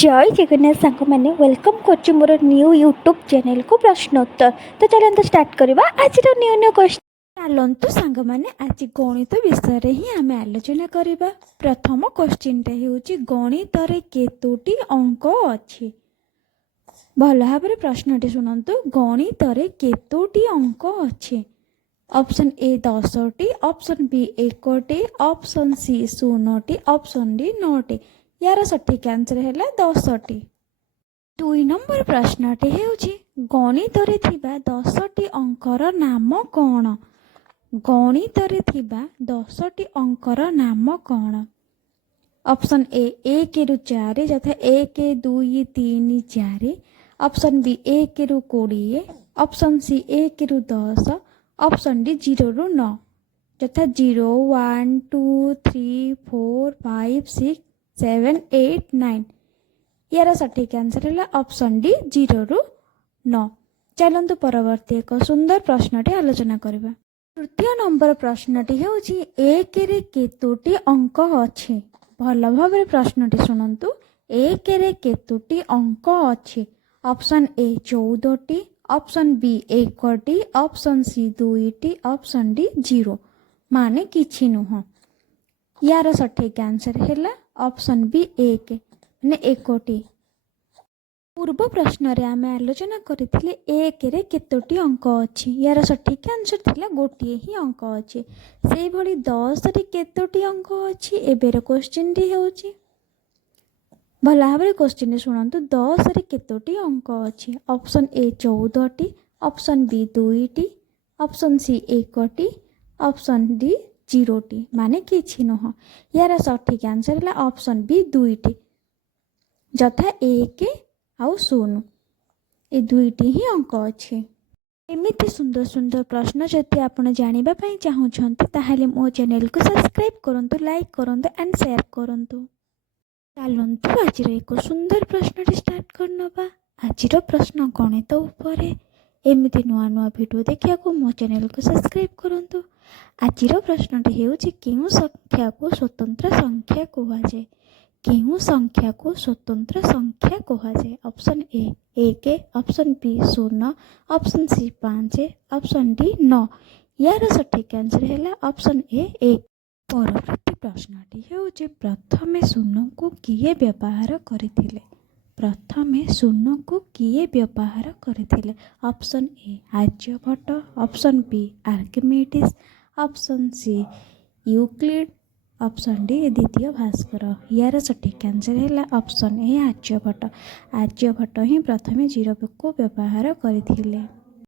जय जगन्नाथ सांग मैंने वेलकम कर मोर न्यू यूट्यूब चैनल को प्रश्नोत्तर। तो चलते स्टार्ट करवा आज न्यू न्यू क्वेश्चन। चलतु सांग मैंने आज गणित विषय ही आम आलोचना करवा। प्रथम क्वेश्चन टे गणित केतोटी अंक अच्छी। भल भाव प्रश्न शुणु गणित केतोटी अंक अच्छी। ऑप्शन ए 10टी, ऑप्शन बी 1टी, ऑप्शन सी 0टी, ऑप्शन डी 9टी। यार सठिक आंसर है 10टी। 2 नंबर प्रश्नटी हेउछि गणित रे थिबा 10टी अंकर नाम कौन? गणित रे थिबा 10टी अंकर नाम कौन? ऑप्शन ए 1 रु 4 जथा 1 2 3 4, ऑप्शन बी 1 रु 20, ऑप्शन सी 1 रु 10, ऑप्शन डी 0 रु 9 जथा 0 1 2 3 4 5 6 7 8 9। यार सठिक आंसर है ऑप्शन डी 0 रु 9। चलतु परवर्ती एक सुंदर प्रश्नटी आलोचना करबा। तृतीय नंबर प्रश्नटी हेउछि 1 रे केतोटी अंक अछि। भल भाव प्रश्नटी शुणु 1 रे केतोटी अंक अछि। ऑप्शन ए 14टी, ऑप्शन बी 1टी, ऑप्शन सी 2टी, ऑप्शन डी 0 माने किछि नुह। यार सठिक आंसर है ऑप्शन बी 1 माने 1टी। पूर्व प्रश्न रे आमे आलोचना करथिले 1 रे केतोटी अंक अछि। यार सठिक आंसर थिला गोटिए ही अंक अछि। सेहि भली 10 रे केतोटी अंक अछि। एबेर क्वेश्चन डी हेउछि भला भाबरे क्वेश्चन शुणु 10 रे केतोटी अंक अछि। ऑप्शन ए 14टी, ऑप्शन बी 2टी, ऑप्शन सी 1टी, ऑप्शन डी 0टी माने किछि नुह। यार सठिक आंसर है ऑप्शन बी 2टी जथा 1 आउ 0 ए 2टी ही अंक अछि। एमिति सुंदर सुंदर प्रश्न जदि आपण जानिबा पई चाहुछंती ताहाले मो चैनल को सब्सक्राइब करंतु, लाइक करंतु एंड शेयर करंतु। चलंतु आज एक सुंदर प्रश्न स्टार्ट करनबा। आज प्रश्न गणित उपरे। एमिति नुआ नुआ वीडियो देखिया को मो चैनल को सब्सक्राइब करंतु। आज प्रश्नटी हेउछि केउ संख्या को स्वतंत्र संख्या कहा जाए? केउ संख्या को स्वतंत्र संख्या कहा जाए? Option A 1, option B 0, option C 5, option D 9। यार सठिक आंसर है ऑप्शन ए 1। परवर्ती प्रश्नटी हेउछि प्रथमे शून्य को किए व्यवहार करथिले? प्रथमे शून्य को किए व्यवहार करथिले? Option A Aryabhata, option B Archimedes, option C Euclid, option D द्वितीय भास्कर। यार सठिक आंसर है ऑप्शन ए आर्यभट्ट। आर्यभट्ट ही प्रथमे 0 को व्यवहार करथिले।